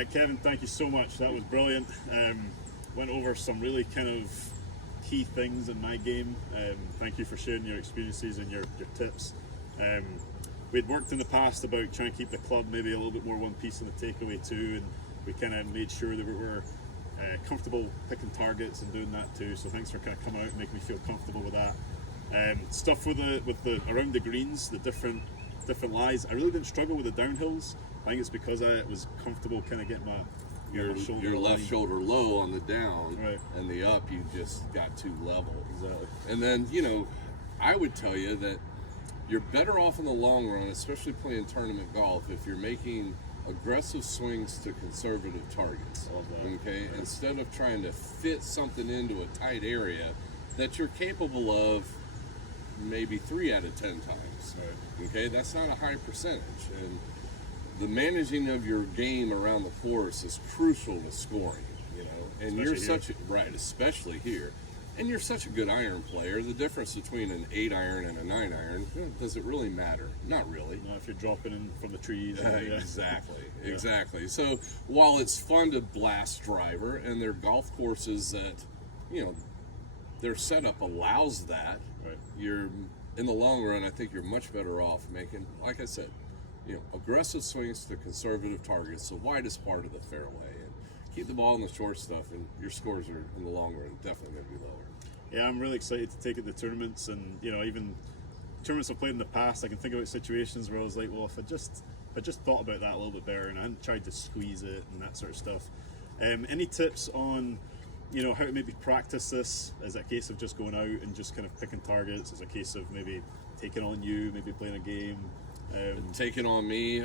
right, Kevin, thank you so much. That was brilliant. Went over some really kind of key things in my game. Thank you for sharing your experiences and your tips. We'd worked in the past about trying to keep the club maybe a little bit more one piece in the takeaway too, and we kind of made sure that we were comfortable picking targets and doing that too. So thanks for kind of coming out and making me feel comfortable with that. Stuff with the around the greens, the different lies. I really didn't struggle with the downhills. I think it's because I was comfortable kind of getting your left shoulder low on the down, right, and the up you just got too level. Exactly. And then I would tell you that you're better off in the long run, especially playing tournament golf, if you're making aggressive swings to conservative targets. Okay, instead of trying to fit something into a tight area that you're capable of maybe 3 out of 10 times. Right. Okay, that's not a high percentage, and the managing of your game around the course is crucial to scoring. And especially here. And you're such a good iron player. The difference between an 8 iron and a 9 iron, does it really matter? Not really. If you're dropping in from the trees. Exactly. So while it's fun to blast driver, and there are golf courses that, their setup allows that, right, you're in the long run, I think you're much better off making, like I said, aggressive swings to conservative targets, the widest part of the fairway, and keep the ball in the short stuff, and your scores are in the long run definitely going to be lower. Yeah, I'm really excited to take it to tournaments, and even tournaments I've played in the past, I can think about situations where I was like, well, if I just thought about that a little bit better and I hadn't tried to squeeze it and that sort of stuff. Any tips on how to maybe practice this? Is it a case of just going out and just kind of picking targets? Is it a case of maybe taking on you, maybe playing a game? Taking on me,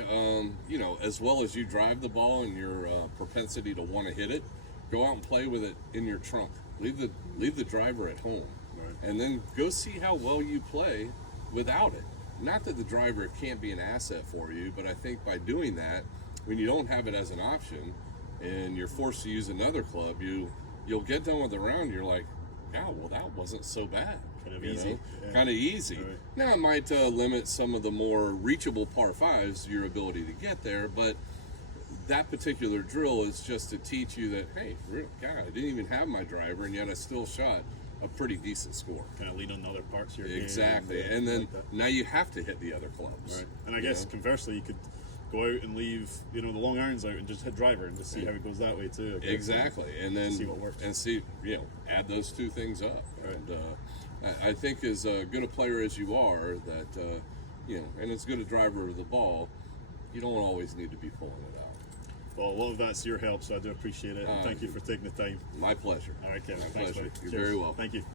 as well as you drive the ball and your propensity to want to hit it, go out and play with it in your trunk. Leave the driver at home, right, and then go see how well you play without it. Not that the driver can't be an asset for you, but I think by doing that, when you don't have it as an option and you're forced to use another club, you'll get done with the round. You're like, oh, well, that wasn't so bad. Kind of easy. Yeah. Kind of easy. Right. Now, it might limit some of the more reachable par fives, your ability to get there, but that particular drill is just to teach you that, hey, God, I didn't even have my driver, and yet I still shot a pretty decent score. Kind of lean on the other parts of your game. Exactly. And then now you have to hit the other clubs. Right. And I guess conversely, you could go out and leave the long irons out and just hit driver and just see how it goes that way too. Okay? Exactly. And then see what works. And see, add those two things up. Right. And I think as good a player as you are, that and as good a driver of the ball, you don't always need to be pulling it out. Well, a lot of that's your help, so I do appreciate it. And thank you for taking the time. My pleasure. All right, Kevin. My Thanks, pleasure. buddy. You're Cheers. very welcome. Thank you.